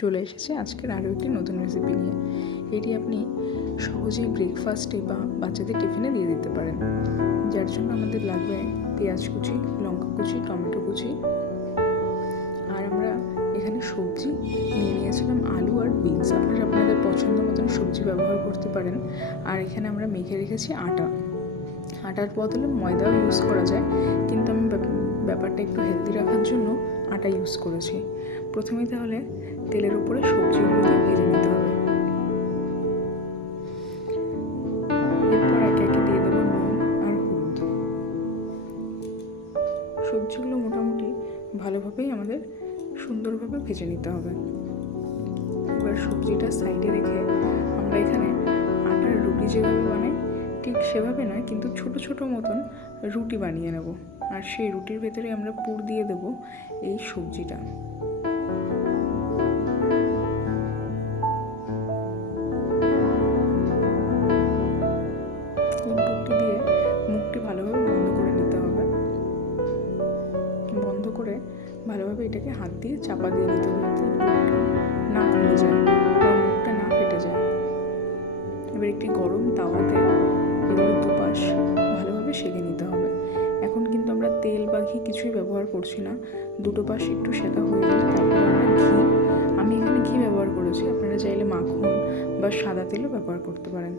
চলে এসেছে আজকের আরও একটি নতুন রেসিপি নিয়ে। এটি আপনি সহজেই ব্রেকফাস্টে বা বাচ্চাদের টিফিনে দিয়ে দিতে পারেন। যার জন্য আমাদের লাগবে পেঁয়াজ কুচি, লঙ্কা কুচি, টমেটো কুচি, আর আমরা এখানে সবজি নিয়ে নিয়েছিলাম আলু আর বিনস। আপনারা আপনাদের পছন্দ মতন সবজি ব্যবহার করতে পারেন। আর এখানে আমরা মেখে রেখেছি আটার বদলে ময়দাও ইউজ করা যায়, কিন্তু আমি ব্যাপারটা একটু হেলদি রাখার জন্য আটা ইউজ করেছি। প্রথমেই তাহলে তেলের উপরে সবজিগুলো দিয়ে ভেজে নিতে হবে। এরপর একে একে দিয়ে দেবো নুন আর হলুদ। সবজিগুলো মোটামুটি ভালোভাবেই আমাদের সুন্দরভাবে ভেজে নিতে হবে। এবার সবজিটা সাইডে রেখে আমরা এখানে আটার রুটি যেভাবে বানাই ঠিক সেভাবে নয়, কিন্তু ছোট ছোট মতন রুটি বানিয়ে নেব। আর সেই রুটির ভেতরে আমরা পুর দিয়ে দেব এই সবজিটা। এই পুরটি দিয়ে মুখটি ভালোভাবে বন্ধ করে নিতে হবে। বন্ধ করে ভালোভাবে এটাকে হাত দিয়ে চাপা দিয়ে নিতে হবে, যাতে না খুলে যায় বা মুখটা না ফেটে যায়। এবার একটি গরম তাওয়াতে এগুলো দুপাশ ভালোভাবে সেঁকে নিতে হবে। এখন কিন্তু আমরা তেল বা ঘি কিছুই ব্যবহার করছি না। দুটো পাশ একটু সেঁকা হয়ে গেলে তারপর আমরা আমি এখানে ঘি ব্যবহার করেছি, আপনারা চাইলে মাখন বা সাদা তেলও ব্যবহার করতে পারেন।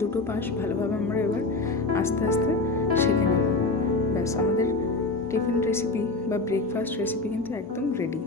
দুটো পাশ ভালোভাবে আমরা এবার আস্তে আস্তে সেঁকে নেব। ব্যাস, আমাদের টিফিন রেসিপি বা ব্রেকফাস্ট রেসিপি কিন্তু একদম রেডি।